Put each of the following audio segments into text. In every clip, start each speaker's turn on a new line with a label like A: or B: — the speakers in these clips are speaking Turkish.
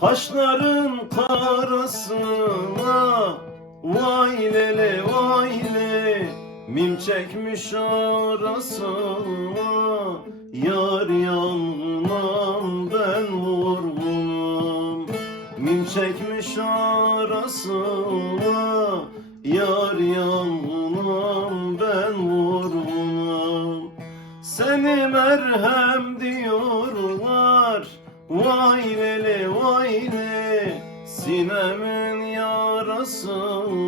A: Kaşların karasına Vay lele vay le. Mim çekmiş arasına Yar yangınam ben vurgunum. Mim çekmiş arasına Yar yangınam ben vurgunum. Seni merhem diyorlar Vay lele Sinemin yarasına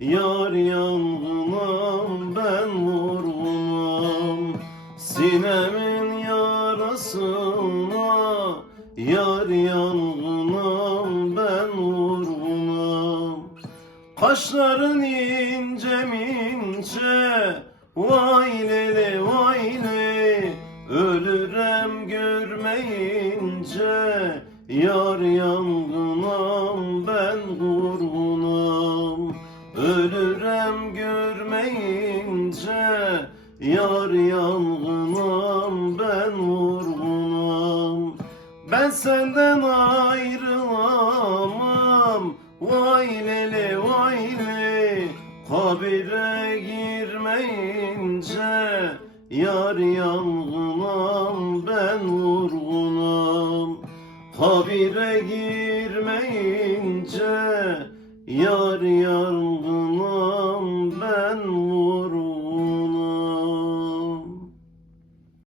A: Yar yangınam ben vurgunum Sinemin yarasına Yar yangınam ben vurgunum Kaşların ince mince Vay Ölürem görmeyince Yar yangınam ben vurgunum Ölürem görmeyince Yar yangınam ben vurgunum Ben senden ayrılamam Vay lele vay le Kabire girmeyince Yar yangınam ben vurgunum Kabire girmeyince Yar yangınam ben vurgunum